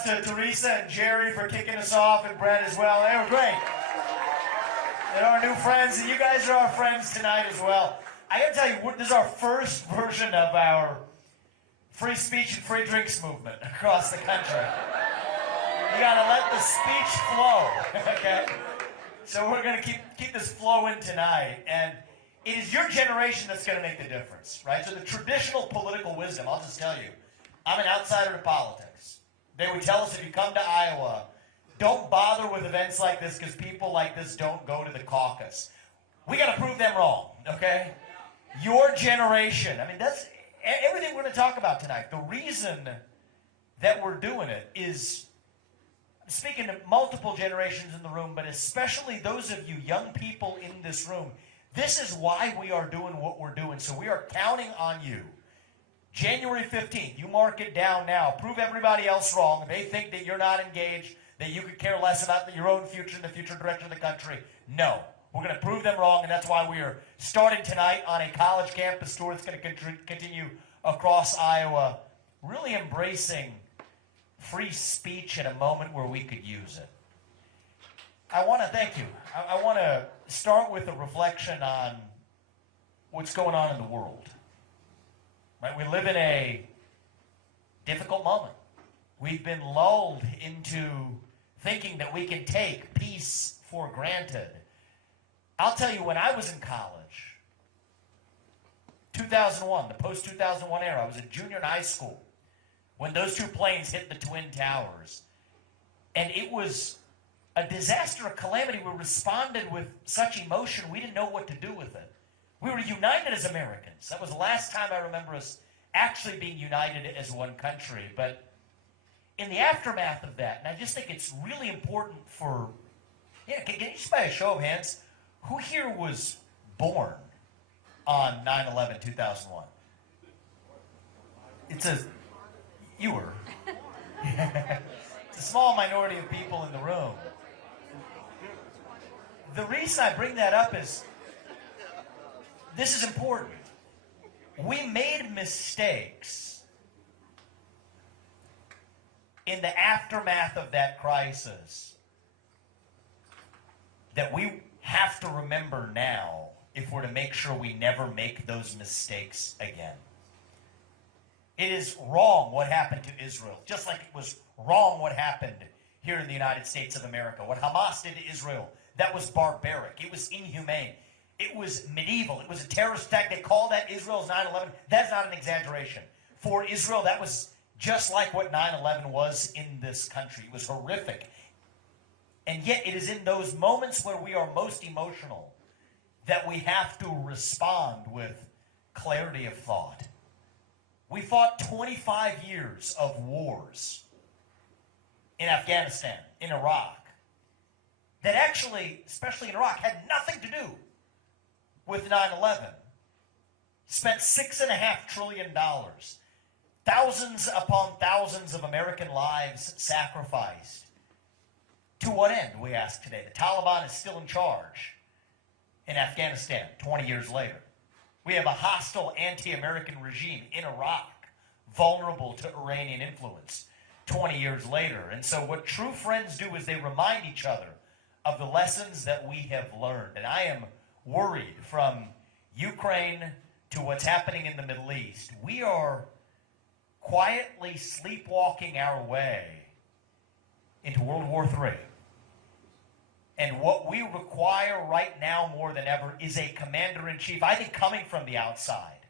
applause to Teresa and Jerry for kicking us off, and Brett as well. They were great. They're our new friends, and you guys are our friends tonight as well. I gotta tell you, this is our first version of our free speech and free drinks movement across the country. You gotta let the speech flow, okay? So we're gonna keep this flowing tonight, and it is your generation that's gonna make the difference, right? So the traditional political wisdom, I'll just tell you, I'm an outsider to politics. They would tell us if you come to Iowa, don't bother with events like this because people like this don't go to the caucus. We got to prove them wrong, okay? Your generation, I mean, that's everything we're going to talk about tonight. The reason that we're doing it is, I'm speaking to multiple generations in the room, but especially those of you young people in this room, this is why we are doing what we're doing. So we are counting on you. January 15th, you mark it down now. Prove everybody else wrong. They think that you're not engaged, that you could care less about your own future and the future direction of the country. No. We're going to prove them wrong, and that's why we are starting tonight on a college campus tour that's going to continue across Iowa, really embracing free speech at a moment where we could use it. I want to thank you. I want to start with a reflection on what's going on in the world. Right? We live in a difficult moment. We've been lulled into thinking that we can take peace for granted. I'll tell you, when I was in college, 2001, the post-2001 era, I was a junior in high school when those two planes hit the Twin Towers. And it was a disaster, a calamity. We responded with such emotion, we didn't know what to do with it. We were united as Americans. That was the last time I remember us actually being united as one country. But in the aftermath of that, and I just think it's really important for, can you just by a show of hands, who here was born on 9/11/2001? You were. It's a small minority of people in the room. The reason I bring that up is, this is important. We made mistakes in the aftermath of that crisis that we have to remember now if we're to make sure we never make those mistakes again. It is wrong what happened to Israel, just like it was wrong what happened here in the United States of America. What Hamas did to Israel, that was barbaric. It was inhumane. It was medieval. It was a terrorist attack. They call that Israel's 9/11. That's not an exaggeration. For Israel, that was just like what 9/11 was in this country. It was horrific. And yet it is in those moments where we are most emotional that we have to respond with clarity of thought. We fought 25 years of wars in Afghanistan, in Iraq, that actually, especially in Iraq, had nothing to do with 9/11. Spent $6.5 trillion. Thousands upon thousands of American lives sacrificed. To what end, we ask today? The Taliban is still in charge in Afghanistan 20 years later. We have a hostile anti-American regime in Iraq, vulnerable to Iranian influence 20 years later. And so what true friends do is they remind each other of the lessons that we have learned. And I am worried, from Ukraine to what's happening in the Middle East, we are quietly sleepwalking our way into World War III. And what we require right now more than ever is a commander-in-chief, I think, coming from the outside,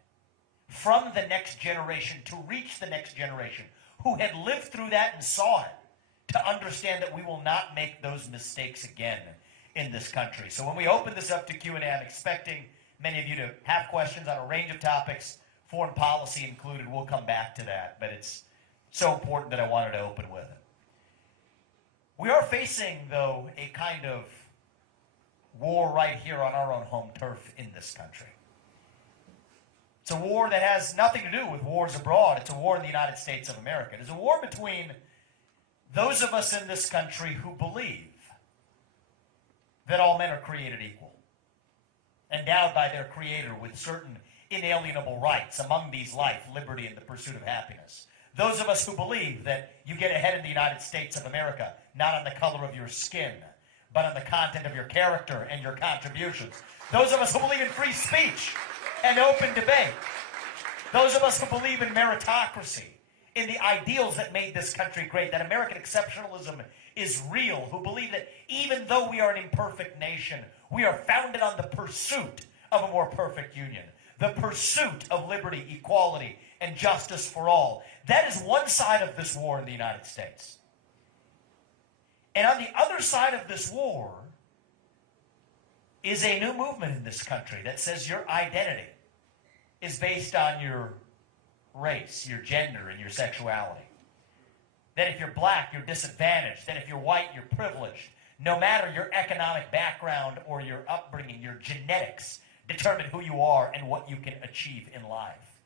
from the next generation, to reach the next generation, who had lived through that and saw it, to understand that we will not make those mistakes again in this country. So when we open this up to Q&A, I'm expecting many of you to have questions on a range of topics, foreign policy included. We'll come back to that, but it's so important that I wanted to open with it. We are facing, though, a kind of war right here on our own home turf in this country. It's a war that has nothing to do with wars abroad. It's a war in the United States of America. It's a war between those of us in this country who believe that all men are created equal, endowed by their Creator with certain inalienable rights, among these life, liberty, and the pursuit of happiness. Those of us who believe that you get ahead in the United States of America, not on the color of your skin, but on the content of your character and your contributions. Those of us who believe in free speech and open debate. Those of us who believe in meritocracy, in the ideals that made this country great, that American exceptionalism is real, who believe that even though we are an imperfect nation, we are founded on the pursuit of a more perfect union, the pursuit of liberty, equality, and justice for all. That is one side of this war in the United States. And on the other side of this war is a new movement in this country that says your identity is based on your race, your gender, and your sexuality. That if you're black, you're disadvantaged. That if you're white, you're privileged. No matter your economic background or your upbringing, your genetics determine who you are and what you can achieve in life.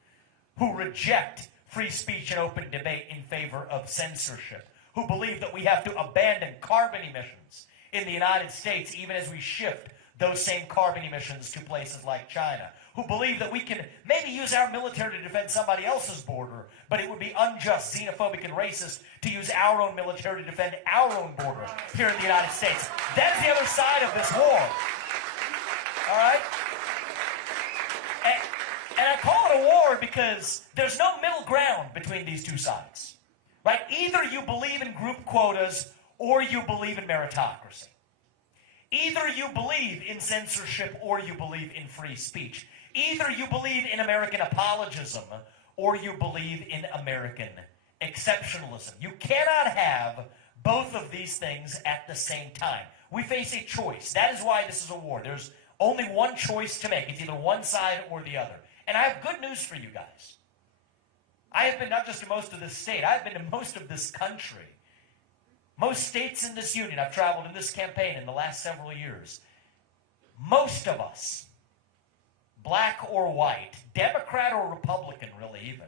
Who reject free speech and open debate in favor of censorship. Who believe that we have to abandon carbon emissions in the United States even as we shift those same carbon emissions to places like China. Who believe that we can maybe use our military to defend somebody else's border, but it would be unjust, xenophobic, and racist to use our own military to defend our own border here in the United States. That's the other side of this war. All right? And I call it a war because there's no middle ground between these two sides. Right? Either you believe in group quotas or you believe in meritocracy. Either you believe in censorship or you believe in free speech. Either you believe in American apologism or you believe in American exceptionalism. You cannot have both of these things at the same time. We face a choice. That is why this is a war. There's only one choice to make. It's either one side or the other. And I have good news for you guys. I have been not just to most of this state, I've been to most of this country. Most states in this union, I've traveled in this campaign in the last several years. Most of us, black or white, Democrat or Republican really even,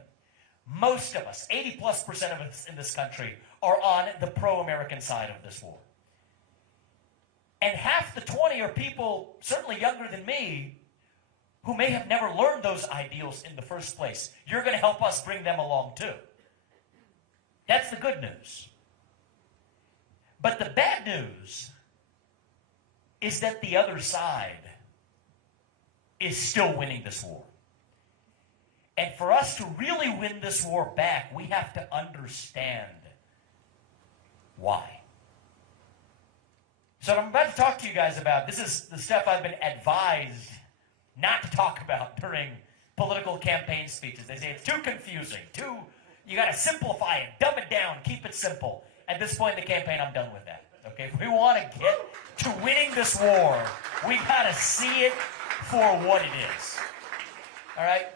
most of us, 80+% of us in this country, are on the pro-American side of this war. And half the 20 are people, certainly younger than me, who may have never learned those ideals in the first place. You're going to help us bring them along too. That's the good news. But the bad news is that the other side is still winning this war. And for us to really win this war back, we have to understand why. So what I'm about to talk to you guys about, this is the stuff I've been advised not to talk about during political campaign speeches. They say it's too confusing, you got to simplify it, dumb it down, keep it simple. At this point in the campaign, I'm done with that. Okay, if we want to get to winning this war, we got to see it for what it is. All right?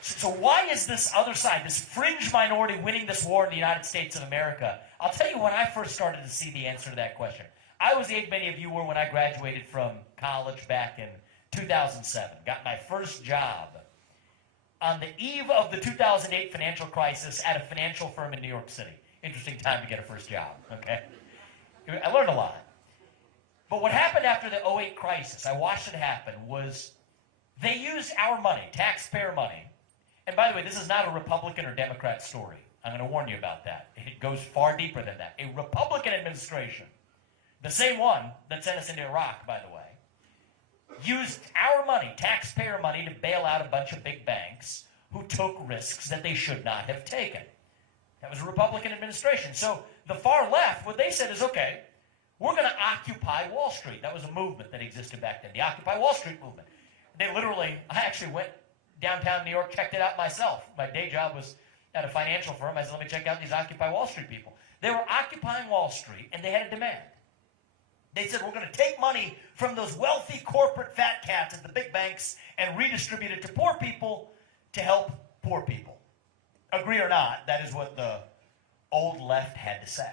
So why is this other side, this fringe minority, winning this war in the United States of America? I'll tell you when I first started to see the answer to that question. I was the age many of you were when I graduated from college back in 2007. Got my first job on the eve of the 2008 financial crisis at a financial firm in New York City. Interesting time to get a first job, okay? I learned a lot. But what happened after the 2008 crisis, I watched it happen, was they used our money, taxpayer money. And by the way, this is not a Republican or Democrat story. I'm going to warn you about that. It goes far deeper than that. A Republican administration, the same one that sent us into Iraq, by the way, used our money, taxpayer money, to bail out a bunch of big banks who took risks that they should not have taken. That was a Republican administration. So the far left, what they said is, okay, we're going to occupy Wall Street. That was a movement that existed back then, the Occupy Wall Street movement. They literally, I actually went downtown New York, checked it out myself. My day job was at a financial firm. I said, let me check out these Occupy Wall Street people. They were occupying Wall Street, and they had a demand. They said, we're going to take money from those wealthy corporate fat cats at the big banks and redistribute it to poor people to help poor people. Agree or not, that is what the old left had to say.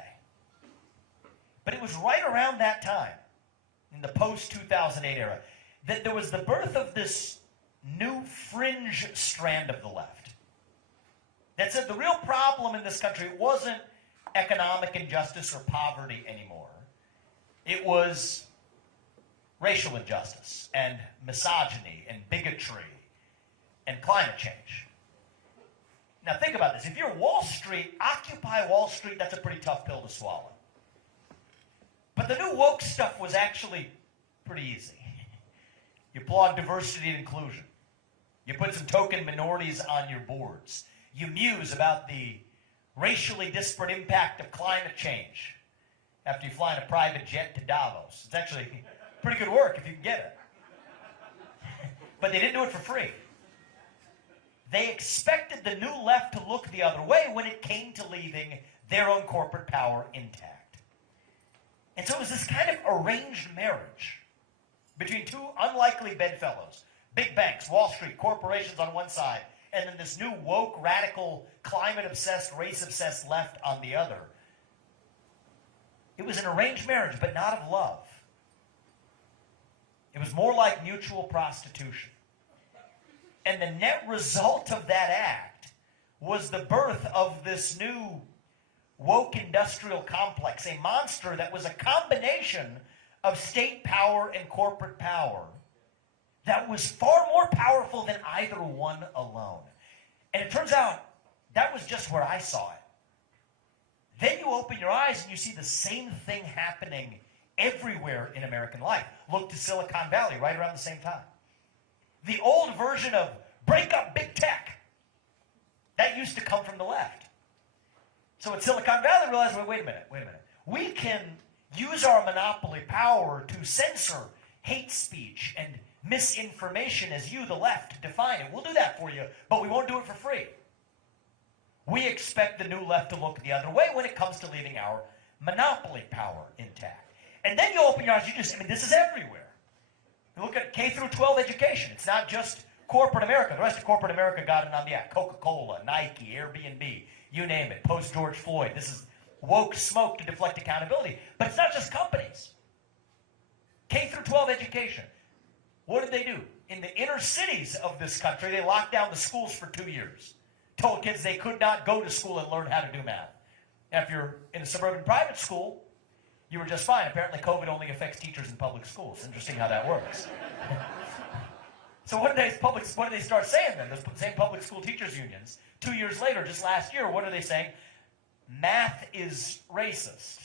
But it was right around that time, in the post-2008 era, that there was the birth of this new fringe strand of the left that said the real problem in this country wasn't economic injustice or poverty anymore. It was racial injustice and misogyny and bigotry and climate change. Now think about this. If you're Wall Street, Occupy Wall Street, that's a pretty tough pill to swallow. But the new woke stuff was actually pretty easy. You applaud diversity and inclusion. You put some token minorities on your boards. You muse about the racially disparate impact of climate change after you fly in a private jet to Davos. It's actually pretty good work if you can get it. But they didn't do it for free. They expected the new left to look the other way when it came to leaving their own corporate power intact. And so it was this kind of arranged marriage between two unlikely bedfellows, big banks, Wall Street, corporations on one side, and then this new woke, radical, climate-obsessed, race-obsessed left on the other. It was an arranged marriage, but not of love. It was more like mutual prostitution. And the net result of that act was the birth of this new woke industrial complex, a monster that was a combination of state power and corporate power that was far more powerful than either one alone. And it turns out that was just where I saw it. Then you open your eyes and you see the same thing happening everywhere in American life. Look to Silicon Valley right around the same time. The old version of break up big tech, that used to come from the left. So at Silicon Valley, realized, wait a minute. We can use our monopoly power to censor hate speech and misinformation as you, the left, define it. We'll do that for you, but we won't do it for free. We expect the new left to look the other way when it comes to leaving our monopoly power intact. And then you open your eyes, this is everywhere. You look at K through 12 education. It's not just corporate America. The rest of corporate America got it on the act. Coca-Cola, Nike, Airbnb, you name it. Post-George Floyd. This is woke smoke to deflect accountability. But it's not just companies. K through 12 education. What did they do? In the inner cities of this country, they locked down the schools for 2 years. Told kids they could not go to school and learn how to do math. And if you're in a suburban private school, you were just fine. Apparently, COVID only affects teachers in public schools. Interesting how that works. So what did they start saying then? Those same public school teachers unions, 2 years later, just last year, what are they saying? Math is racist.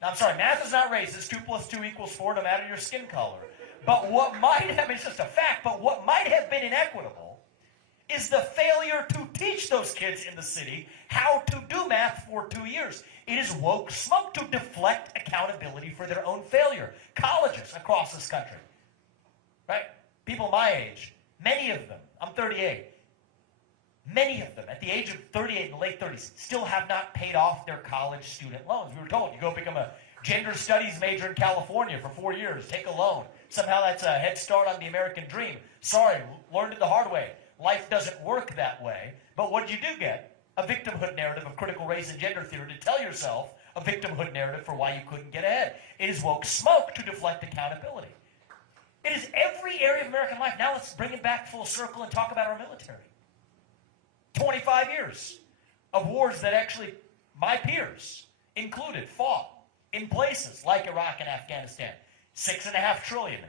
Now, I'm sorry, math is not racist. 2 + 2 = 4, no matter your skin color. But what might have been, it's just a fact, but what might have been inequitable is the failure to teach those kids in the city how to do math for 2 years. It is woke smoke to deflect accountability for their own failure. Colleges across this country, right? People my age, many of them, I'm 38, many of them at the age of 38 in the late 30s still have not paid off their college student loans. We were told you go become a gender studies major in California for 4 years, take a loan. Somehow that's a head start on the American dream. Sorry, learned it the hard way. Life doesn't work that way. But what did you do get? A victimhood narrative of critical race and gender theory to tell yourself a victimhood narrative for why you couldn't get ahead. It is woke smoke to deflect accountability. It is every area of American life. Now let's bring it back full circle and talk about our military. 25 years of wars that actually my peers included fought in places like Iraq and Afghanistan. $6.5 trillion,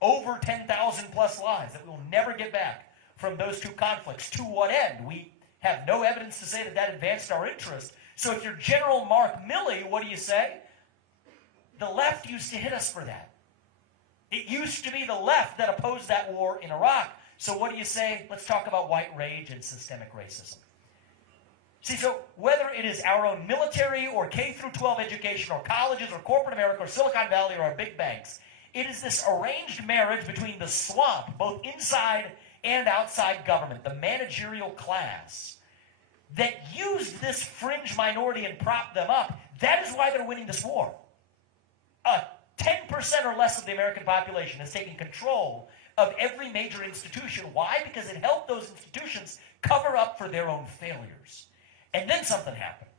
over 10,000 plus lives that we will never get back from those two conflicts. To what end? We have no evidence to say that that advanced our interest. So if you're General Mark Milley, what do you say? The left used to hit us for that. It used to be the left that opposed that war in Iraq. So what do you say? Let's talk about white rage and systemic racism. See, so whether it is our own military or K through 12 education or colleges or corporate America or Silicon Valley or our big banks, it is this arranged marriage between the swamp, both inside and outside government, the managerial class, that used this fringe minority and propped them up. That is why they're winning this war. 10% or less of the American population has taken control of every major institution. Why? Because it helped those institutions cover up for their own failures. And then something happened.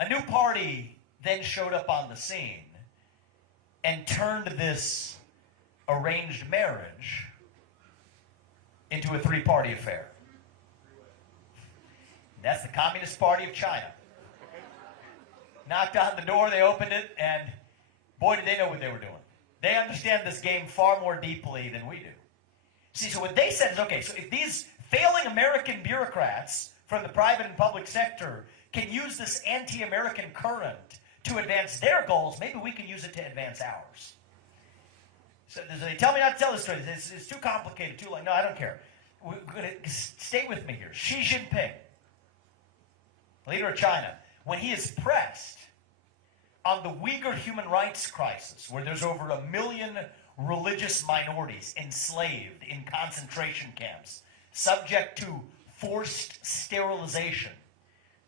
A new party then showed up on the scene and turned this arranged marriage into a three-party affair. That's the Communist Party of China. Knocked on the door, they opened it, and boy, did they know what they were doing. They understand this game far more deeply than we do. See, so what they said is, okay, so if these failing American bureaucrats from the private and public sector can use this anti-American current to advance their goals, maybe we can use it to advance ours. So they tell me not to tell this story. It's too complicated, too long. No, I don't care. We're going to stay with me here. Xi Jinping, leader of China, when he is pressed on the Uyghur human rights crisis, where there's over 1 million religious minorities enslaved in concentration camps, subject to forced sterilization,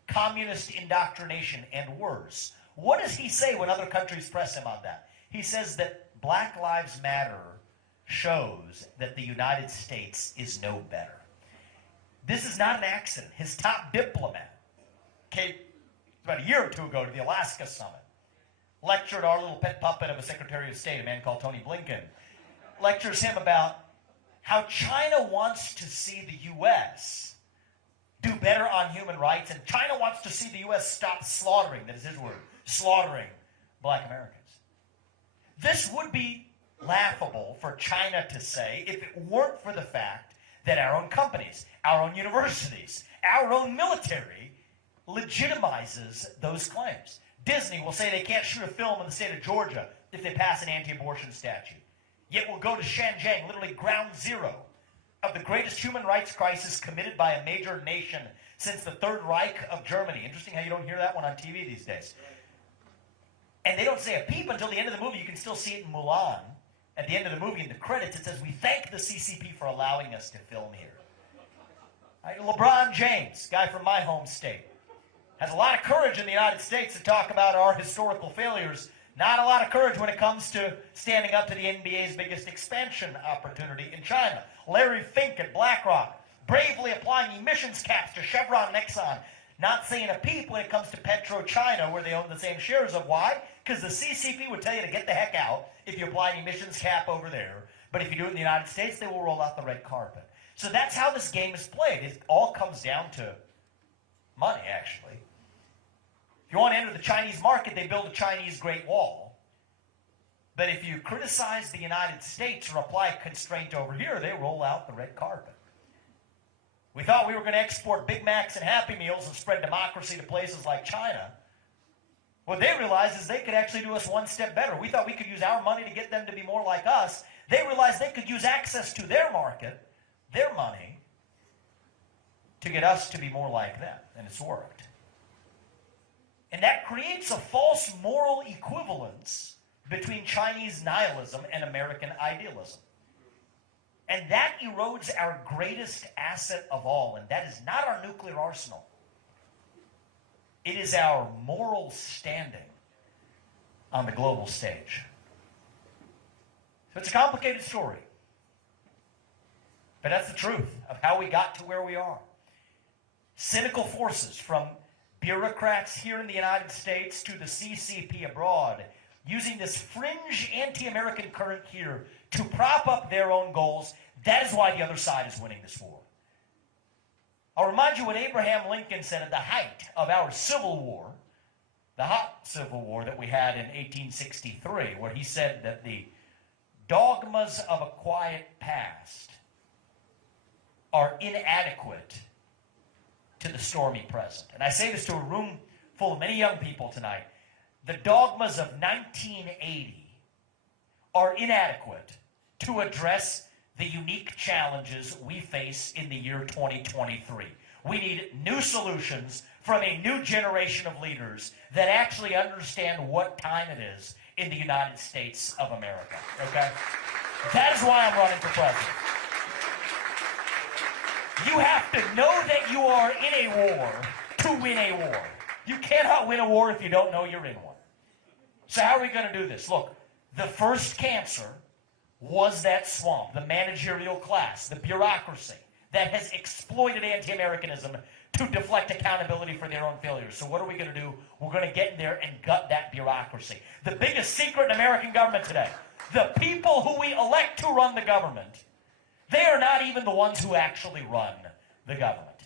communist indoctrination, and worse. What does he say when other countries press him on that? He says that Black Lives Matter shows that the United States is no better. This is not an accident. His top diplomat came about a year or two ago to the Alaska summit, lectured our little pet puppet of a Secretary of State, a man called Tony Blinken, lectures him about how China wants to see the U.S. do better on human rights, and China wants to see the U.S. stop slaughtering, that is his word, slaughtering black Americans. This would be laughable for China to say if it weren't for the fact that our own companies, our own universities, our own military legitimizes those claims. Disney will say they can't shoot a film in the state of Georgia if they pass an anti-abortion statute. Yet we'll go to Xinjiang, literally ground zero of the greatest human rights crisis committed by a major nation since the Third Reich of Germany. Interesting how you don't hear that one on TV these days. And they don't say a peep until the end of the movie. You can still see it in Mulan. At the end of the movie, in the credits, it says, "We thank the CCP for allowing us to film here." Right? LeBron James, guy from my home state, has a lot of courage in the United States to talk about our historical failures. Not a lot of courage when it comes to standing up to the NBA's biggest expansion opportunity in China. Larry Fink at BlackRock, bravely applying emissions caps to Chevron and Exxon, not saying a peep when it comes to PetroChina, where they own the same shares of. Why? Because the CCP would tell you to get the heck out if you apply an emissions cap over there. But if you do it in the United States, they will roll out the red carpet. So that's how this game is played. It all comes down to money, actually. If you want to enter the Chinese market, they build a Chinese Great Wall. But if you criticize the United States or apply a constraint over here, they roll out the red carpet. We thought we were going to export Big Macs and Happy Meals and spread democracy to places like China. What they realized is they could actually do us one step better. We thought we could use our money to get them to be more like us. They realized they could use access to their market, their money, to get us to be more like them. And it's worked. And that creates a false moral equivalence between Chinese nihilism and American idealism. And that erodes our greatest asset of all, and that is not our nuclear arsenal. It is our moral standing on the global stage. So it's a complicated story. But that's the truth of how we got to where we are. Cynical forces from bureaucrats here in the United States to the CCP abroad, using this fringe anti-American current here to prop up their own goals. That is why the other side is winning this war. I'll remind you what Abraham Lincoln said at the height of our Civil War, the hot Civil War that we had in 1863, where he said that the dogmas of a quiet past are inadequate to the stormy present. And I say this to a room full of many young people tonight. The dogmas of 1980 are inadequate to address the unique challenges we face in the year 2023. We need new solutions from a new generation of leaders that actually understand what time it is in the United States of America, okay? That is why I'm running for president. You have to know that you are in a war to win a war. You cannot win a war if you don't know you're in one. So how are we going to do this? Look, the first cancer was that swamp, the managerial class, the bureaucracy that has exploited anti-Americanism to deflect accountability for their own failures. So what are we going to do? We're going to get in there and gut that bureaucracy. The biggest secret in American government today, the people who we elect to run the government, they are not even the ones who actually run the government.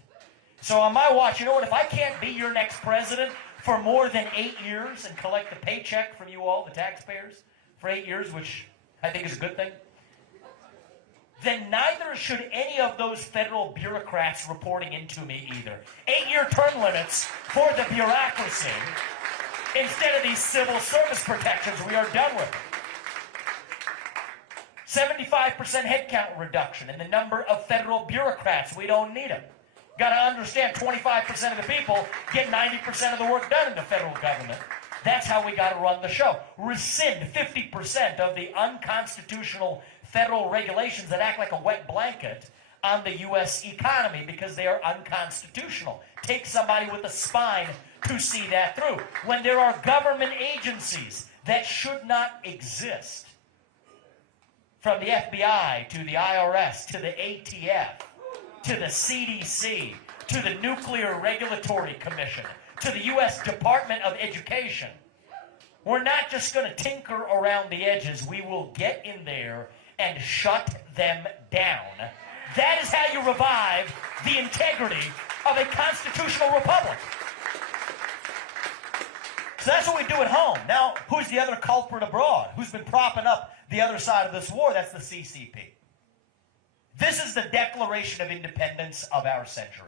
So on my watch, you know what? If I can't be your next president for more than 8 years and collect a paycheck from you all, the taxpayers, for 8 years, which I think is a good thing, then neither should any of those federal bureaucrats reporting into me either. 8-year term limits for the bureaucracy instead of these civil service protections we are done with. 75% headcount reduction in the number of federal bureaucrats. We don't need them. Got to understand 25% of the people get 90% of the work done in the federal government. That's how we got to run the show. Rescind 50% of the unconstitutional federal regulations that act like a wet blanket on the U.S. economy because they are unconstitutional. Take somebody with a spine to see that through. When there are government agencies that should not exist, from the FBI to the IRS to the ATF to the CDC to the Nuclear Regulatory Commission to the U.S. Department of Education, we're not just going to tinker around the edges. We will get in there and shut them down. That is how you revive the integrity of a constitutional republic. So that's what we do at home. Now, who's the other culprit abroad? Who's been propping up the other side of this war? That's the CCP. This is the Declaration of Independence of our century.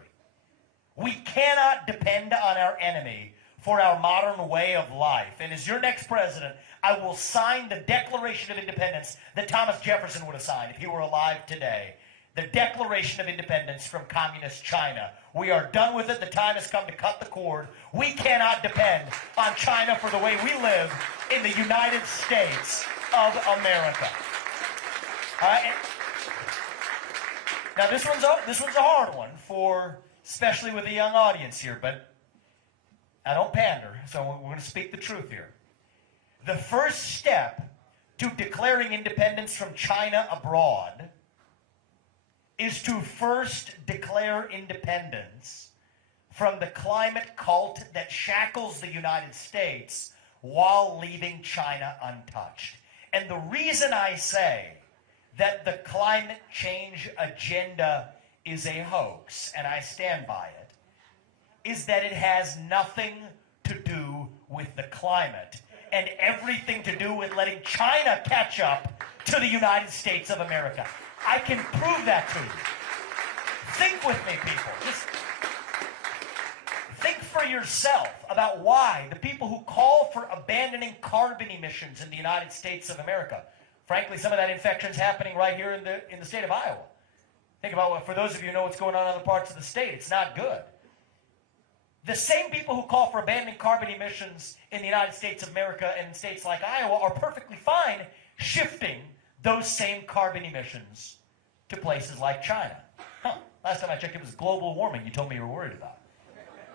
We cannot depend on our enemy for our modern way of life. And as your next president, I will sign the Declaration of Independence that Thomas Jefferson would have signed if he were alive today. The Declaration of Independence from Communist China. We are done with it. The time has come to cut the cord. We cannot depend on China for the way we live in the United States of America. All right? Now this one's a hard one for, especially with a young audience here, but I don't pander, so we're going to speak the truth here. The first step to declaring independence from China abroad is to first declare independence from the climate cult that shackles the United States while leaving China untouched. And the reason I say that the climate change agenda is a hoax, and I stand by it, is that it has nothing to do with the climate and everything to do with letting China catch up to the United States of America. I can prove that to you. Think with me, people. Just think for yourself about why the people who call for abandoning carbon emissions in the United States of America, frankly, some of that infection is happening right here in the state of Iowa. Think about what, for those of you who know what's going on in other parts of the state, it's not good. The same people who call for abandoning carbon emissions in the United States of America and in states like Iowa are perfectly fine shifting those same carbon emissions to places like China. Huh. Last time I checked, it was global warming you told me you were worried about.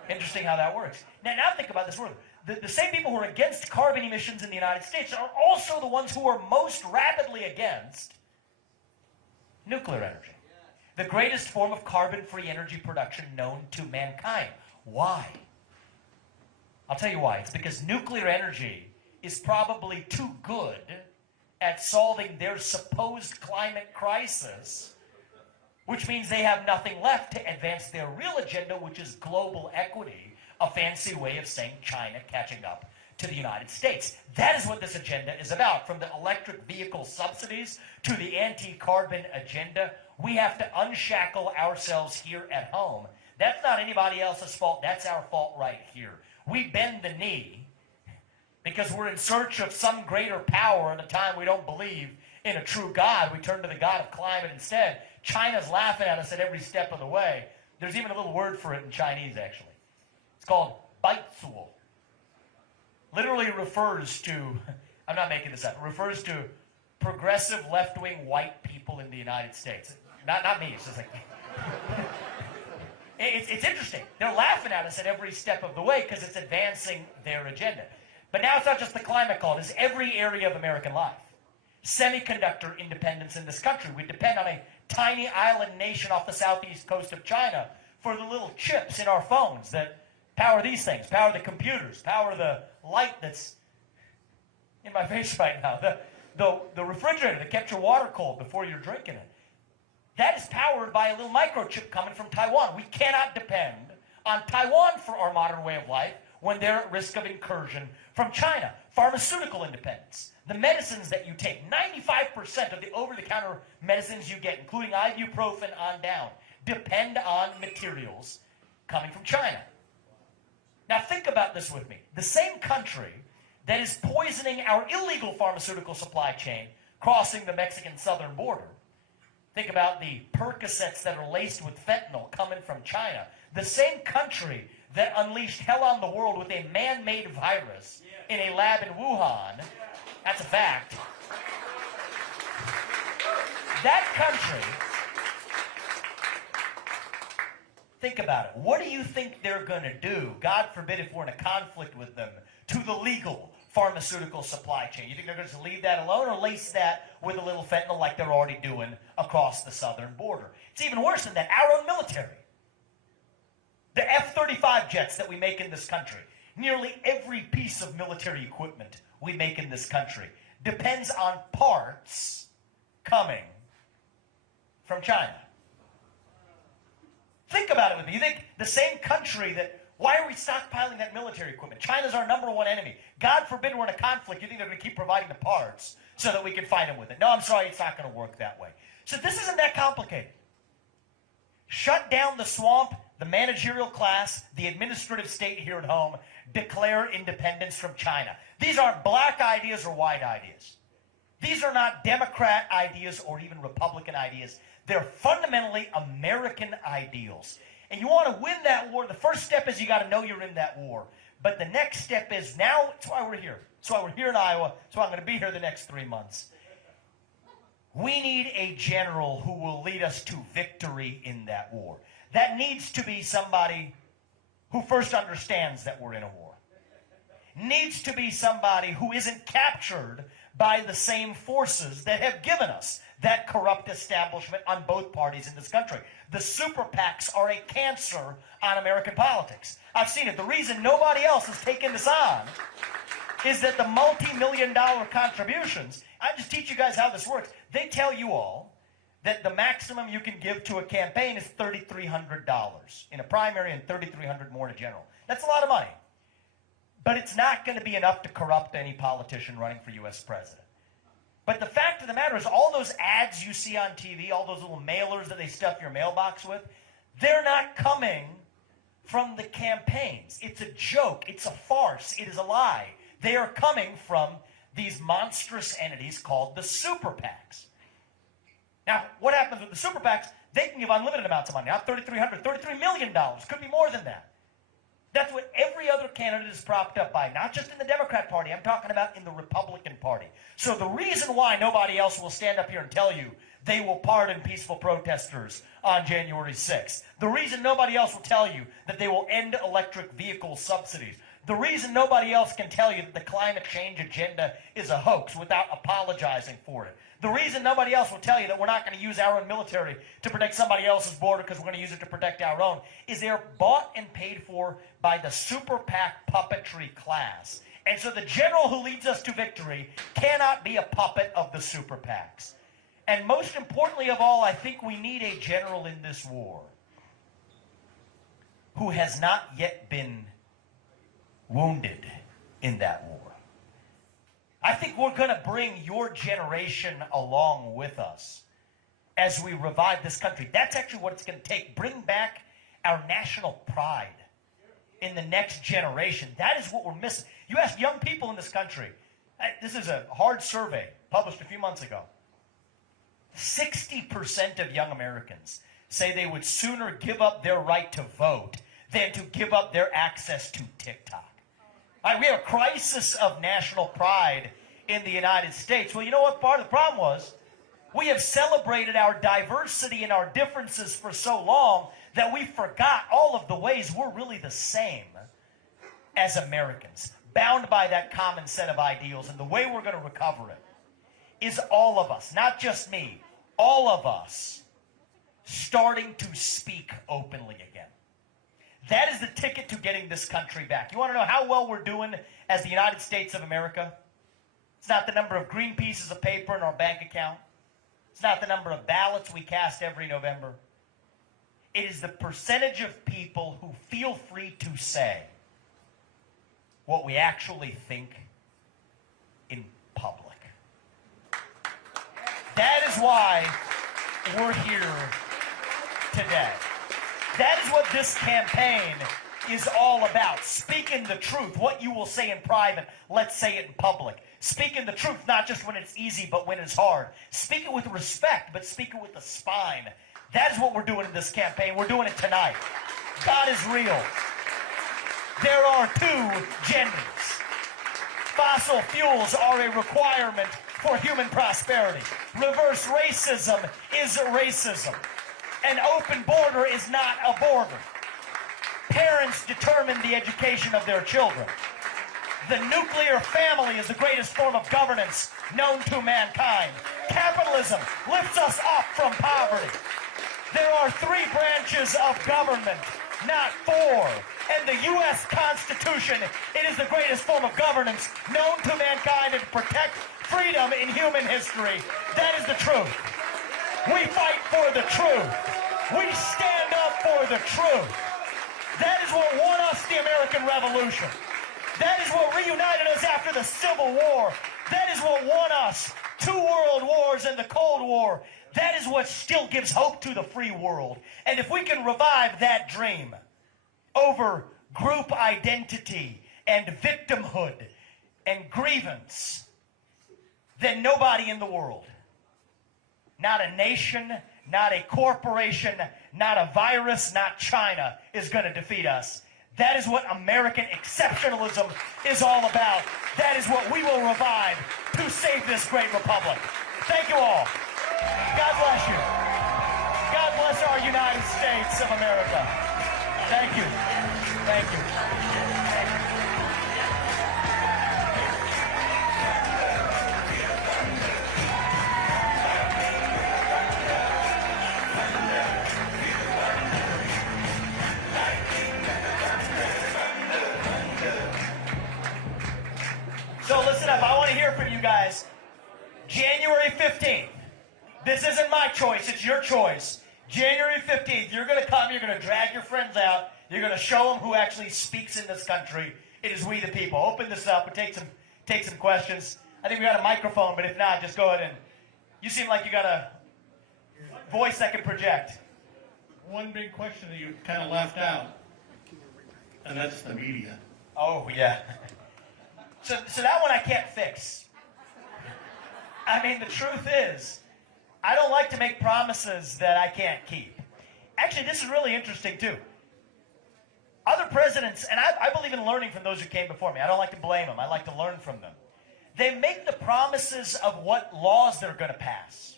Interesting how that works. Now think about this word. The same people who are against carbon emissions in the United States are also the ones who are most rapidly against nuclear energy, the greatest form of carbon-free energy production known to mankind. Why? I'll tell you why. It's because nuclear energy is probably too good at solving their supposed climate crisis, which means they have nothing left to advance their real agenda, which is global equity, a fancy way of saying China catching up to the United States. That is what this agenda is about. From the electric vehicle subsidies to the anti-carbon agenda, we have to unshackle ourselves here at home. That's not anybody else's fault. That's our fault right here. We bend the knee because we're in search of some greater power at a time we don't believe in a true God. We turn to the God of climate instead. China's laughing at us at every step of the way. There's even a little word for it in Chinese, actually. It's called baitzuo. Literally refers to, I'm not making this up, it refers to progressive left-wing white people in the United States. Not me, it's just like... It's interesting. They're laughing at us at every step of the way because it's advancing their agenda. But now it's not just the climate call. It's every area of American life. Semiconductor independence in this country. We depend on a tiny island nation off the southeast coast of China for the little chips in our phones that power these things, power the computers, power the light that's in my face right now, the refrigerator that kept your water cold before you're drinking it. That is powered by a little microchip coming from Taiwan. We cannot depend on Taiwan for our modern way of life when they're at risk of incursion from China. Pharmaceutical independence. The medicines that you take, 95% of the over-the-counter medicines you get, including ibuprofen on down, depend on materials coming from China. Now think about this with me. The same country that is poisoning our illegal pharmaceutical supply chain crossing the Mexican southern border. Think about the Percocets that are laced with fentanyl coming from China. The same country that unleashed hell on the world with a man-made virus in a lab in Wuhan. That's a fact. That country, think about it. What do you think they're going to do, God forbid if we're in a conflict with them, to the legal pharmaceutical supply chain? You think they're going to just leave that alone or lace that with a little fentanyl like they're already doing across the southern border? It's even worse than that. Our own military. The F-35 jets that we make in this country, nearly every piece of military equipment we make in this country depends on parts coming from China. Think about it with me. You think the same country that, why are we stockpiling that military equipment? China's our #1 enemy. God forbid we're in a conflict. You think they're going to keep providing the parts so that we can fight them with it? No, I'm sorry, it's not going to work that way. So this isn't that complicated. Shut down the swamp, the managerial class, the administrative state here at home, declare independence from China. These aren't black ideas or white ideas. These are not Democrat ideas or even Republican ideas. They're fundamentally American ideals. And you want to win that war, the first step is you got to know you're in that war. But the next step is now, that's why we're here. That's why we're here in Iowa. That's why I'm going to be here the next 3 months. We need a general who will lead us to victory in that war. That needs to be somebody who first understands that we're in a war. Needs to be somebody who isn't captured by the same forces that have given us that corrupt establishment on both parties in this country. The super PACs are a cancer on American politics. I've seen it. The reason nobody else has taken this on is that the multi-million-dollar contributions, I just teach you guys how this works. They tell you all that the maximum you can give to a campaign is $3,300 in a primary and $3,300 more in a general. That's a lot of money. But it's not going to be enough to corrupt any politician running for U.S. president. But the fact of the matter is all those ads you see on TV, all those little mailers that they stuff your mailbox with, they're not coming from the campaigns. It's a joke. It's a farce. It is a lie. They are coming from these monstrous entities called the super PACs. Now, what happens with the super PACs? They can give unlimited amounts of money. Not $3,300, $33 million. Could be more than that. That's what every other candidate is propped up by, not just in the Democrat Party. I'm talking about in the Republican Party. So the reason why nobody else will stand up here and tell you they will pardon peaceful protesters on January 6th, the reason nobody else will tell you that they will end electric vehicle subsidies, the reason nobody else can tell you that the climate change agenda is a hoax without apologizing for it, the reason nobody else will tell you that we're not going to use our own military to protect somebody else's border because we're going to use it to protect our own is they're bought and paid for by the super PAC puppetry class. And so the general who leads us to victory cannot be a puppet of the super PACs. And most importantly of all, I think we need a general in this war who has not yet been wounded in that war. I think we're going to bring your generation along with us as we revive this country. That's actually what it's going to take. Bring back our national pride in the next generation. That is what we're missing. You ask young people in this country, this is a hard survey published a few months ago. 60% of young Americans say they would sooner give up their right to vote than to give up their access to TikTok. We have a crisis of national pride in the United States. Well, you know what part of the problem was? We have celebrated our diversity and our differences for so long that we forgot all of the ways we're really the same as Americans, bound by that common set of ideals. And the way we're going to recover it is all of us, not just me, all of us starting to speak openly again. That is the ticket to getting this country back. You want to know how well we're doing as the United States of America? It's not the number of green pieces of paper in our bank account. It's not the number of ballots we cast every November. It is the percentage of people who feel free to say what we actually think in public. That is why we're here today. That is what this campaign is all about. Speaking the truth. What you will say in private, let's say it in public. Speaking the truth, not just when it's easy, but when it's hard. Speak it with respect, but speak it with a spine. That is what we're doing in this campaign. We're doing it tonight. God is real. There are two genders. Fossil fuels are a requirement for human prosperity. Reverse racism is racism. An open border is not a border. Parents determine the education of their children. The nuclear family is the greatest form of governance known to mankind. Capitalism lifts us up from poverty. There are 3 branches of government, not 4. And the U.S. Constitution, it is the greatest form of governance known to mankind and protect freedom in human history. That is the truth. We fight for the truth. We stand up for the truth. That is what won us the American Revolution. That is what reunited us after the Civil War. That is what won us 2 world wars and the Cold War. That is what still gives hope to the free world. And if we can revive that dream over group identity and victimhood and grievance, then nobody in the world, not a nation, not a corporation, not a virus, not China, is going to defeat us. That is what American exceptionalism is all about. That is what we will revive to save this great republic. Thank you all. God bless you. God bless our United States of America. Thank you. Thank you. So listen up, I want to hear from you guys. January 15th. This isn't my choice, it's your choice. January 15th, you're going to come, you're going to drag your friends out, you're going to show them who actually speaks in this country. It is we the people. Open this up and take some questions. I think we got a microphone, but if not, just go ahead and... You seem like you got a voice that can project. One big question that you kind of left out, and that's the media. Oh, yeah. So that one I can't fix. I mean, the truth is, I don't like to make promises that I can't keep. Actually, this is really interesting, too. Other presidents, and I believe in learning from those who came before me. I don't like to blame them. I like to learn from them. They make the promises of what laws they're going to pass.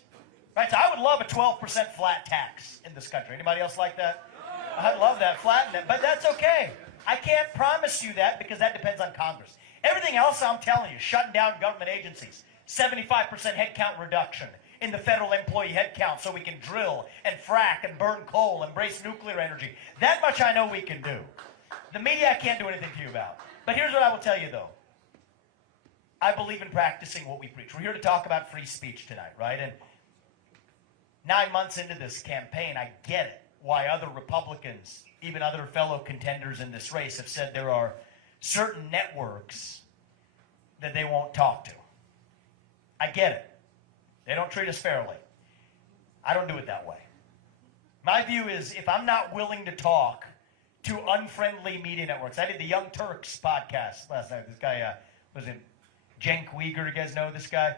Right? So I would love a 12% flat tax in this country. Anybody else like that? I'd love that, flatten it. But that's okay. I can't promise you that because that depends on Congress. Everything else, I'm telling you, shutting down government agencies, 75% headcount reduction in the federal employee headcount so we can drill and frack and burn coal, embrace nuclear energy. That much I know we can do. The media I can't do anything to you about. But here's what I will tell you, though. I believe in practicing what we preach. We're here to talk about free speech tonight, right? And 9 months into this campaign, I get it, why other Republicans, even other fellow contenders in this race, have said there are certain networks that they won't talk to. I get it. They don't treat us fairly. I don't do it that way. My view is if I'm not willing to talk to unfriendly media networks. I did the Young Turks podcast last night. This guy, was it Cenk Uygur? You guys know this guy?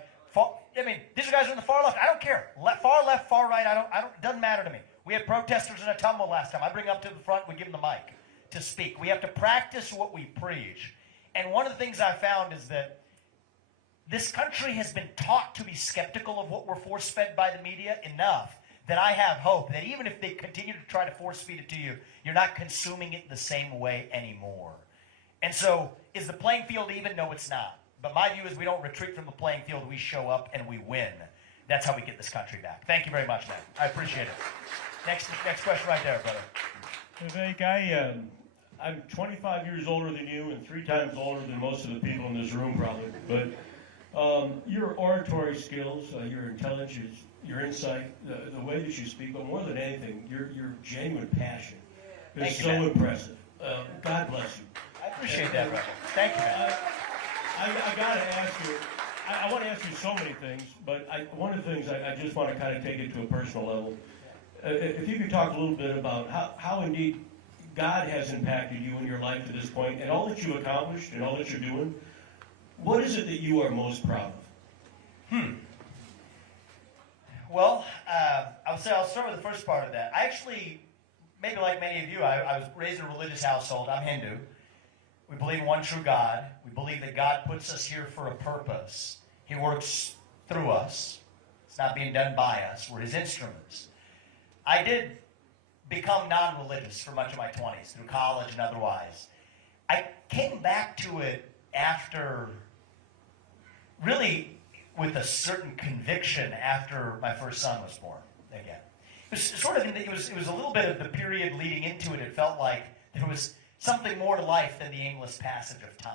These guys are on the far left. I don't care. Far left, far right, it doesn't matter to me. We had protesters in a tumble last time. I bring them up to the front, we give them the mic to speak. We have to practice what we preach. And one of the things I found is that this country has been taught to be skeptical of what we're force-fed by the media enough that I have hope that even if they continue to try to force-feed it to you, you're not consuming it the same way anymore. And so, is the playing field even? No, it's not. But my view is we don't retreat from the playing field, we show up and we win. That's how we get this country back. Thank you very much, man. I appreciate it. Next question right there, brother. Vivek, I'm 25 years older than you and 3 times older than most of the people in this room probably. But your oratory skills, your your insight, the way that you speak, but more than anything, your genuine passion is so impressive. God bless you. I appreciate that, brother. Thank you, man. I got to ask you, I want to ask you so many things, but one of the things I just want to kind of take it to a personal level. If you could talk a little bit about how indeed God has impacted you in your life to this point, and all that you've accomplished and all that you're doing, what is it that you are most proud of? Well, I'll start with the first part of that. I actually, maybe like many of you, I was raised in a religious household. I'm Hindu. We believe in one true God. We believe that God puts us here for a purpose. He works through us. It's not being done by us. We're his instruments. I did become non-religious for much of my 20s, through college and otherwise. I came back to it after, really with a certain conviction after my first son was born again. It was sort of, it was a little bit of the period leading into it. It felt like there was something more to life than the aimless passage of time.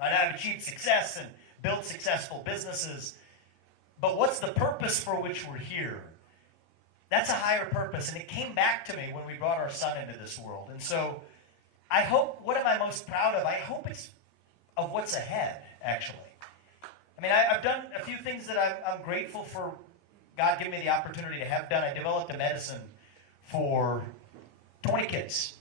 Right? I've achieved success and built successful businesses, but what's the purpose for which we're here? That's a higher purpose, and it came back to me when we brought our son into this world. And so I hope, what am I most proud of? I hope it's of what's ahead, actually. I mean, I've done a few things that I'm grateful for God giving me the opportunity to have done. I developed a medicine for 20 kids.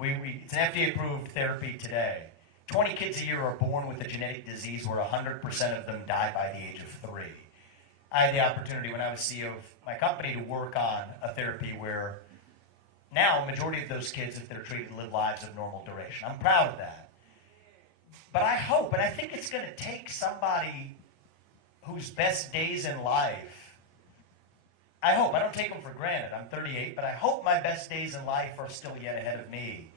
It's an FDA-approved therapy today. 20 kids a year are born with a genetic disease where 100% of them die by the age of 3. I had the opportunity when I was CEO of my company to work on a therapy where now a majority of those kids, if they're treated, live lives of normal duration. I'm proud of that. But I hope, and I think it's going to take somebody whose best days in life, I don't take them for granted. I'm 38, but I hope my best days in life are still yet ahead of me.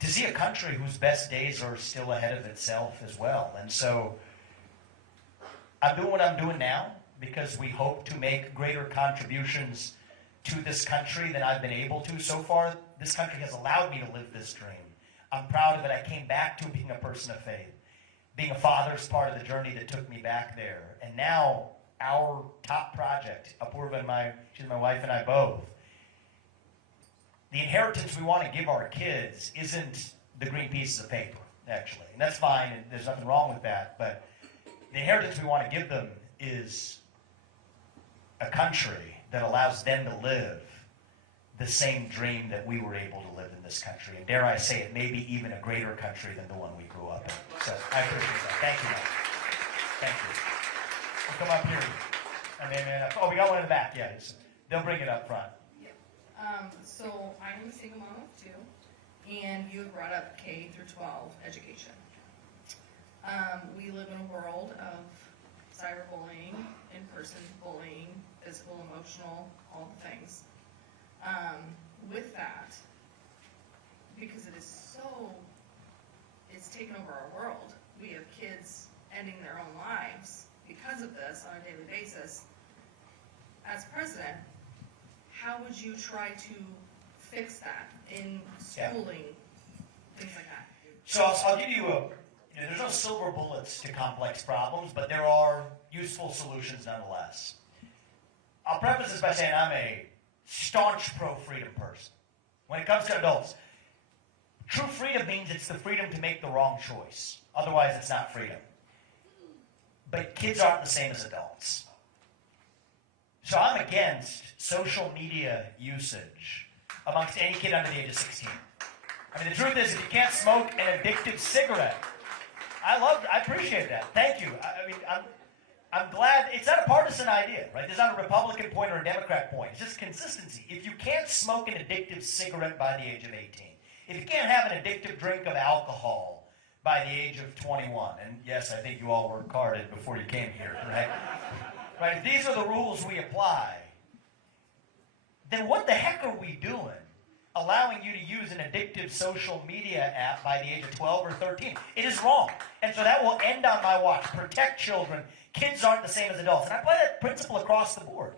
To see a country whose best days are still ahead of itself as well. And so I'm doing what I'm doing now because we hope to make greater contributions to this country than I've been able to. So far, this country has allowed me to live this dream. I'm proud of it. I came back to being a person of faith. Being a father is part of the journey that took me back there. And now, our top project, Apurva, she's my wife and I both, the inheritance we want to give our kids isn't the green pieces of paper, actually. And that's fine, and there's nothing wrong with that. But the inheritance we want to give them is a country that allows them to live the same dream that we were able to live in this country. And dare I say it, maybe even a greater country than the one we grew up in. So I appreciate that. Thank you, Mike. Thank you. We'll come up here. And then, we got one in the back. Yeah, they'll bring it up front. Yep. So I am a single mom of 2, and you have brought up K through 12 education. We live in a world of cyberbullying, in-person bullying, physical, emotional, all the things. With that, because it's taken over our world, we have kids ending their own lives because of this on a daily basis. As president, how would you try to fix that in schooling, things like that? So I'll give you there's no silver bullets to complex problems, but there are useful solutions nonetheless. I'll preface this by saying I'm a staunch pro-freedom person. When it comes to adults, true freedom means it's the freedom to make the wrong choice. Otherwise, it's not freedom. But kids aren't the same as adults. So I'm against social media usage amongst any kid under the age of 16. I mean, the truth is, if you can't smoke an addictive cigarette, I appreciate that. Thank you. I'm glad it's not a partisan idea, right? There's not a Republican point or a Democrat point. It's just consistency. If you can't smoke an addictive cigarette by the age of 18, if you can't have an addictive drink of alcohol by the age of 21, and yes, I think you all were carded before you came here, right? Right? If these are the rules we apply, then what the heck are we doing allowing you to use an addictive social media app by the age of 12 or 13? It is wrong. And so that will end on my watch. Protect children. Kids aren't the same as adults. And I apply that principle across the board.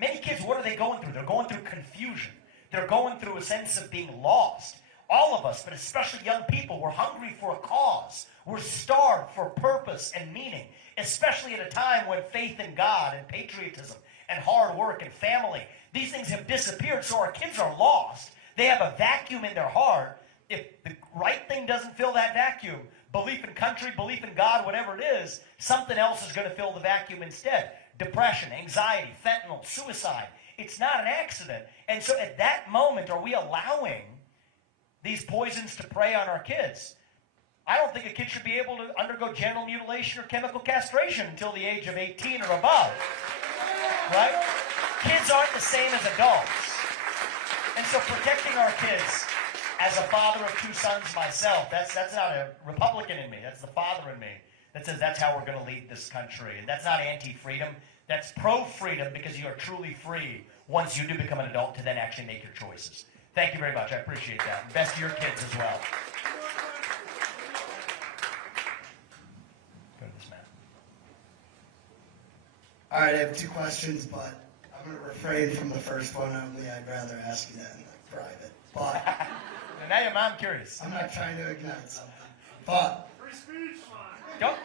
Many kids, what are they going through? They're going through confusion. They're going through a sense of being lost. all of us, but especially young people, we're hungry for a cause. We're starved for purpose and meaning, especially at a time when faith in God and patriotism and hard work and family, these things have disappeared, so our kids are lost. They have a vacuum in their heart. If the right thing doesn't fill that vacuum, belief in country, belief in God, whatever it is, something else is going to fill the vacuum instead. Depression, anxiety, fentanyl, suicide. It's not an accident. And so at that moment, are we allowing these poisons to prey on our kids? I don't think a kid should be able to undergo genital mutilation or chemical castration until the age of 18 or above. Right? Kids aren't the same as adults. And so protecting our kids, as a father of 2 sons myself, that's not a Republican in me. That's the father in me that says that's how we're going to lead this country. And that's not anti-freedom. That's pro-freedom, because you are truly free once you do become an adult to then actually make your choices. Thank you very much. I appreciate that. And best to your kids as well. Go to this man. All right, I have 2 questions, but I'm going to refrain from the first one. Only I'd rather ask you that in private. But now I'm curious. I'm not trying to ignite something. But Free speech. Don't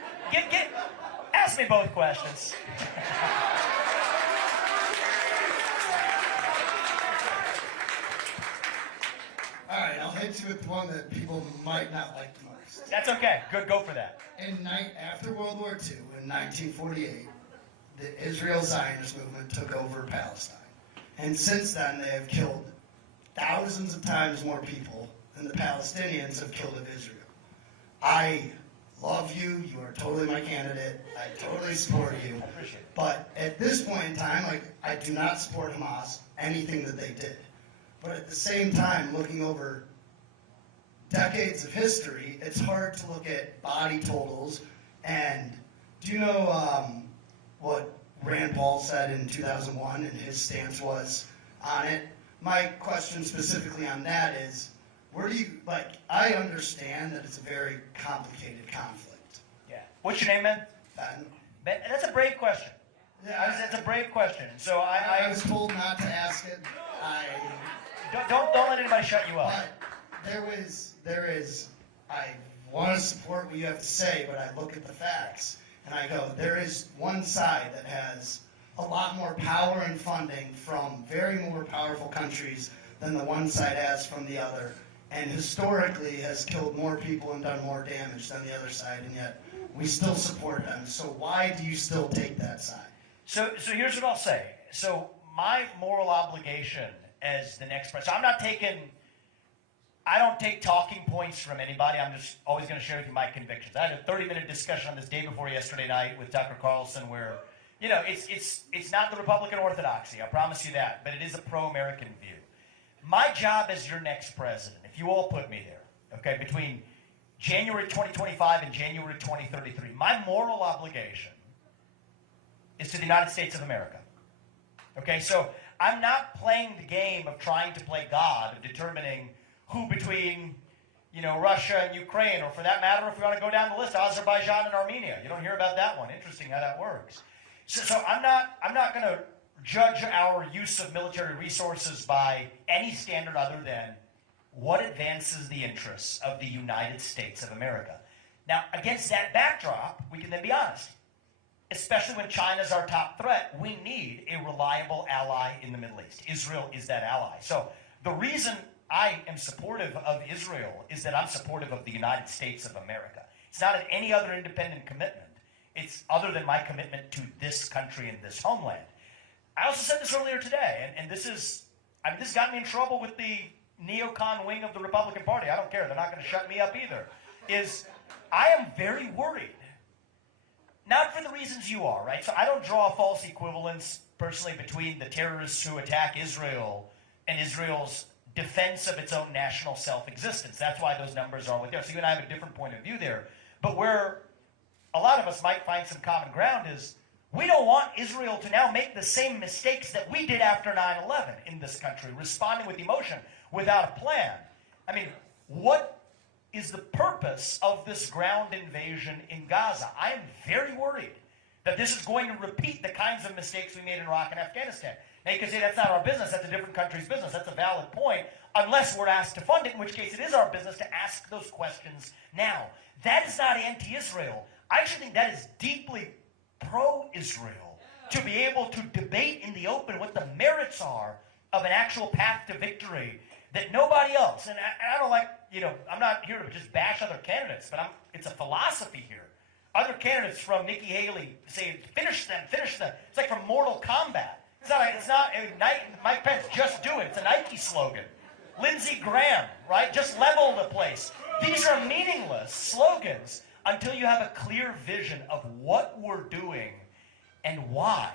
ask me both questions. all right, I'll hit you with the one that people might not like the most. That's okay. Good, go for that. After World War II, in 1948, the Israel Zionist movement took over Palestine. And since then, they have killed thousands of times more people than the Palestinians have killed of Israel. I love you. You are totally my candidate. I totally support you. I appreciate it. But at this point in time, I do not support Hamas, anything that they did. But at the same time, looking over decades of history, it's hard to look at body totals. And do you know what Rand Paul said in 2001 and his stance was on it? My question specifically on that is, where do you, I understand that it's a very complicated conflict. Yeah. What's your name, man? Ben, that's a brave question. Yeah, That's a brave question. So I was told not to ask it. Don't let anybody shut you up. But there is, I want to support what you have to say, but I look at the facts and I go, there is one side that has a lot more power and funding from very more powerful countries than the one side has from the other, and historically has killed more people and done more damage than the other side, and yet we still support them. So why do you still take that side? So here's what I'll say. So my moral obligation as the next president, I don't take talking points from anybody. I'm just always going to share with you my convictions. I had a 30-minute discussion on this day before yesterday night with Tucker Carlson where, it's not the Republican orthodoxy, I promise you that, but it is a pro-American view. My job as your next president, if you all put me there, okay, between January 2025 and January 2033, my moral obligation is to the United States of America. Okay, so I'm not playing the game of trying to play God, of determining who between, Russia and Ukraine, or for that matter, if we want to go down the list, Azerbaijan and Armenia. You don't hear about that one. Interesting how that works. So I'm not going to judge our use of military resources by any standard other than what advances the interests of the United States of America. Now, against that backdrop, we can then be honest. Especially when China's our top threat, we need a reliable ally in the Middle East. Israel is that ally. So the reason I am supportive of Israel is that I'm supportive of the United States of America. It's not any other independent commitment. It's other than my commitment to this country and this homeland. I also said this earlier today, and this got me in trouble with the neocon wing of the Republican Party. I don't care. They're not going to shut me up either. I am very worried. Not for the reasons you are, right? So I don't draw a false equivalence personally between the terrorists who attack Israel and Israel's defense of its own national self-existence. That's why those numbers are what they are. So you and I have a different point of view there. But where a lot of us might find some common ground is we don't want Israel to now make the same mistakes that we did after 9/11 in this country, responding with emotion without a plan. I mean, what is the purpose of this ground invasion in Gaza? I am very worried that this is going to repeat the kinds of mistakes we made in Iraq and Afghanistan. Now you can say that's not our business, that's a different country's business. That's a valid point, unless we're asked to fund it, in which case it is our business to ask those questions now. That is not anti-Israel. I actually think that is deeply pro-Israel, to be able to debate in the open what the merits are of an actual path to victory that nobody else, and I don't like, I'm not here to just bash other candidates, but it's a philosophy here. Other candidates from Nikki Haley say, finish them. It's like from Mortal Kombat. It's not Mike Pence, just do it. It's a Nike slogan. Lindsey Graham, right? Just level the place. These are meaningless slogans until you have a clear vision of what we're doing and why.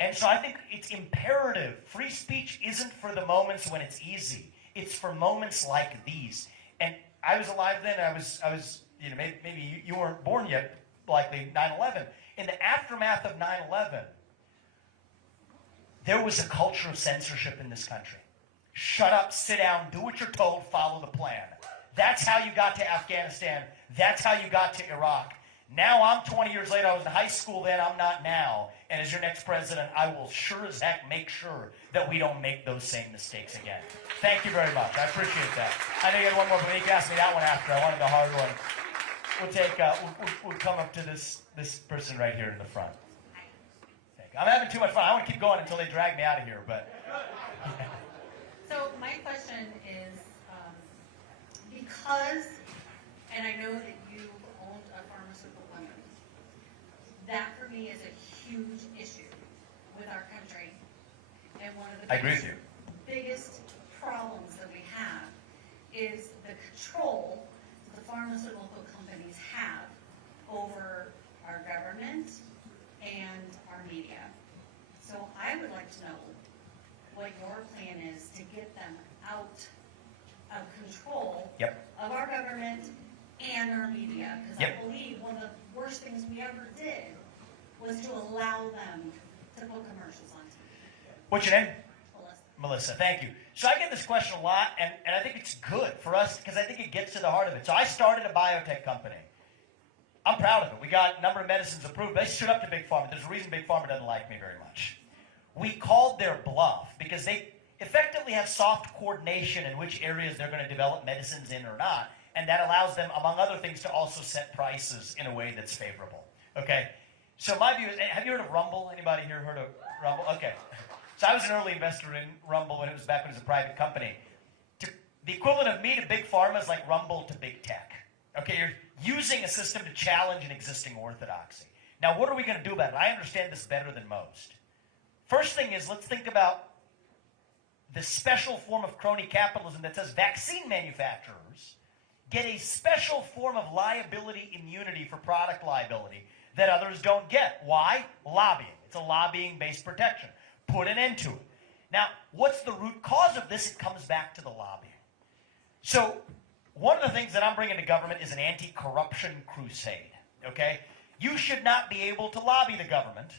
And so I think it's imperative. Free speech isn't for the moments when it's easy. It's for moments like these. And I was alive then. I was maybe you weren't born yet, likely, 9/11. In the aftermath of 9/11, there was a culture of censorship in this country. Shut up, sit down, do what you're told, follow the plan. That's how you got to Afghanistan. That's how you got to Iraq. Now I'm 20 years later. I was in high school then. I'm not now. And as your next president, I will sure as heck make sure that we don't make those same mistakes again. Thank you very much. I appreciate that. I know you had one more, but you can ask me that one after. I wanted the hard one. We'll take. We'll come up to this person right here in the front. Thank you. I'm having too much fun. I want to keep going until they drag me out of here. But so my question is, because, and I know that you've owned a pharmaceutical company, that for me is a huge issue with our country, and one of the biggest problems that we have is the control the pharmaceutical companies have over our government and our media. So I would like to know what your plan is to get them out of control of our government and our media. Because I believe one of the worst things we ever did was to allow them to put commercials on TV. What's your name? Melissa, thank you. So I get this question a lot, and I think it's good for us because I think it gets to the heart of it. So I started a biotech company. I'm proud of it. We got a number of medicines approved. They stood up to Big Pharma. There's a reason Big Pharma doesn't like me very much. We called their bluff because they effectively have soft coordination in which areas they're going to develop medicines in or not, and that allows them, among other things, to also set prices in a way that's favorable. Okay? So my view is, have you heard of Rumble? Anybody here heard of Rumble? Okay. So I was an early investor in Rumble when it was back when it was a private company. The equivalent of me to Big Pharma is like Rumble to Big Tech. Okay, you're using a system to challenge an existing orthodoxy. Now, what are we going to do about it? I understand this better than most. First thing is, let's think about the special form of crony capitalism that says vaccine manufacturers get a special form of liability immunity for product liability that others don't get. Why? Lobbying. It's a lobbying-based protection. Put an end to it. Now, what's the root cause of this? It comes back to the lobbying. So, one of the things that I'm bringing to government is an anti-corruption crusade, okay? You should not be able to lobby the government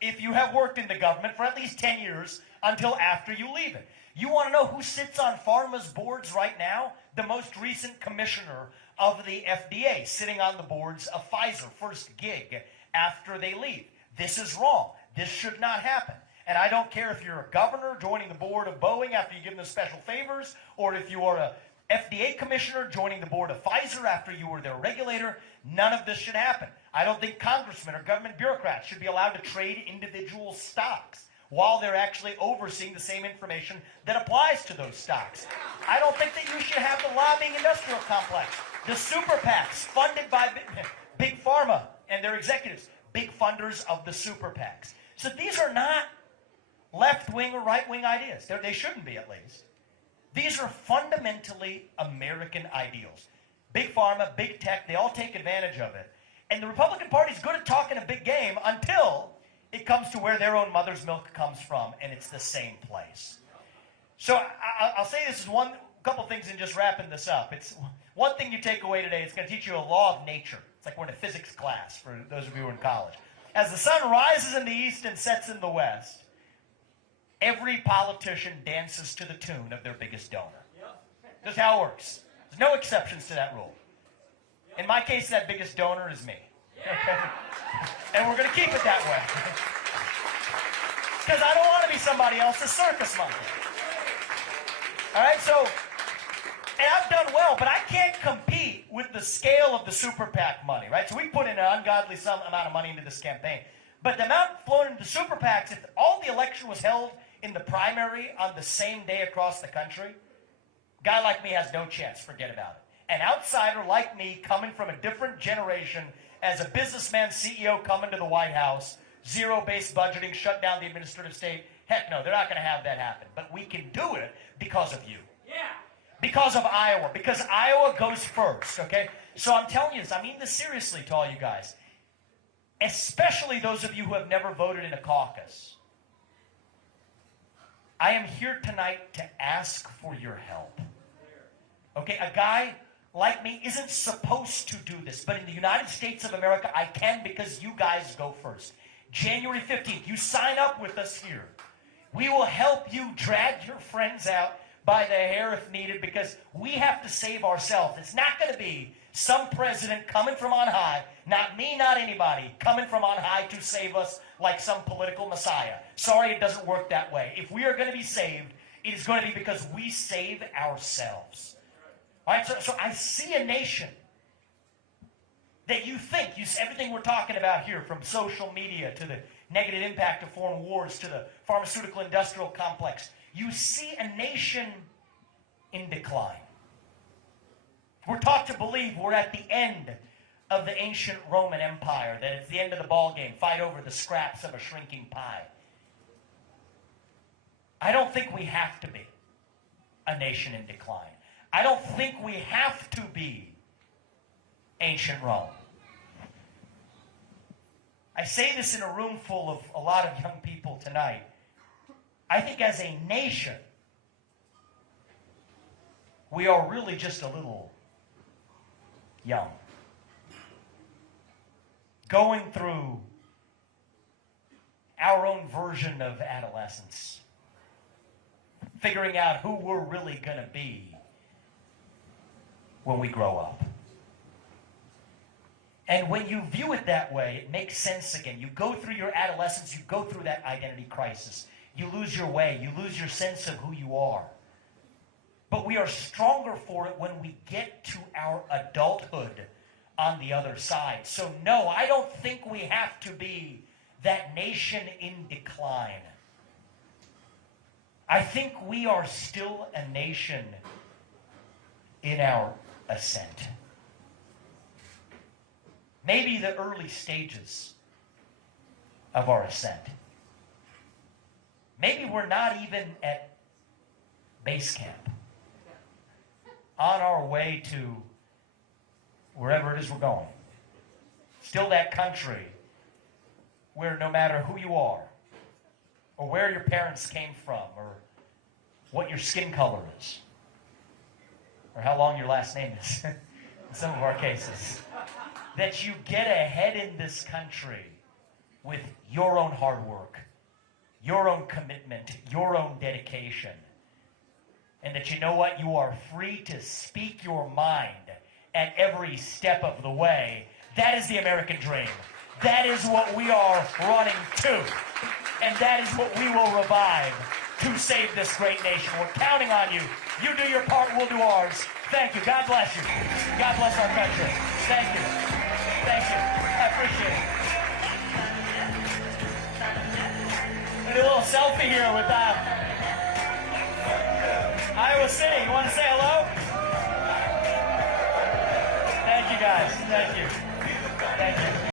if you have worked in the government for at least 10 years until after you leave it. You want to know who sits on pharma's boards right now? The most recent commissioner of the FDA, sitting on the boards of Pfizer, first gig after they leave. This is wrong. This should not happen. And I don't care if you're a governor joining the board of Boeing after you give them special favors, or if you are a FDA commissioner joining the board of Pfizer after you were their regulator. None of this should happen. I don't think congressmen or government bureaucrats should be allowed to trade individual stocks while they're actually overseeing the same information that applies to those stocks. I don't think that you should have the lobbying industrial complex, the super PACs funded by Big Pharma and their executives, big funders of the super PACs. So these are not left-wing or right-wing ideas. They shouldn't be, at least. These are fundamentally American ideals. Big Pharma, big tech, they all take advantage of it. And the Republican Party is good at talking a big game until it comes to where their own mother's milk comes from, and it's the same place. So I'll say this is one couple things in just wrapping this up. It's one thing you take away today. It's going to teach you a law of nature. It's like we're in a physics class for those of you who are in college. As the sun rises in the east and sets in the west, every politician dances to the tune of their biggest donor. That's how it works. There's no exceptions to that rule. In my case, that biggest donor is me. Okay? And we're going to keep it that way. Because I don't want to be somebody else's circus monkey. All right, so, and I've done well, but I can't compete with the scale of the super PAC money, right? So we put in an ungodly amount of money into this campaign. But the amount flowing into super PACs, if all the election was held in the primary on the same day across the country, a guy like me has no chance. Forget about it. An outsider like me, coming from a different generation, as a businessman, CEO coming to the White House, zero-based budgeting, shut down the administrative state. Heck no, they're not going to have that happen. But we can do it because of you. Yeah. Because of Iowa. Because Iowa goes first, okay? So I'm telling you this. I mean this seriously to all you guys. Especially those of you who have never voted in a caucus. I am here tonight to ask for your help. Okay, a guy like me isn't supposed to do this, but in the United States of America, I can because you guys go first. January 15th, you sign up with us here. We will help you drag your friends out by the hair if needed, because we have to save ourselves. It's not going to be some president coming from on high, not me, not anybody, coming from on high to save us like some political messiah. Sorry, it doesn't work that way. If we are going to be saved, it is going to be because we save ourselves. All right, so I see a nation that you think, everything we're talking about here, from social media to the negative impact of foreign wars to the pharmaceutical industrial complex, you see a nation in decline. We're taught to believe we're at the end of the ancient Roman Empire, that it's the end of the ball game, fight over the scraps of a shrinking pie. I don't think we have to be a nation in decline. I don't think we have to be ancient Rome. I say this in a room full of a lot of young people tonight. I think as a nation, we are really just a little young. Going through our own version of adolescence. Figuring out who we're really going to be when we grow up. And when you view it that way, it makes sense again. You go through your adolescence, you go through that identity crisis. You lose your way, you lose your sense of who you are. But we are stronger for it when we get to our adulthood on the other side. So no, I don't think we have to be that nation in decline. I think we are still a nation in our ascent. Maybe the early stages of our ascent. Maybe we're not even at base camp. On our way to wherever it is we're going. Still that country where no matter who you are, or where your parents came from, or what your skin color is, or how long your last name is, in some of our cases, that you get ahead in this country with your own hard work, your own commitment, your own dedication, and that you know what? You are free to speak your mind at every step of the way. That is the American dream. That is what we are running to. And that is what we will revive to save this great nation. We're counting on you. You do your part, we'll do ours. Thank you. God bless you. God bless our country. Thank you. Thank you. I appreciate it. We'll do a little selfie here with Iowa City. You want to say hello? Thank you, guys. Thank you. Thank you.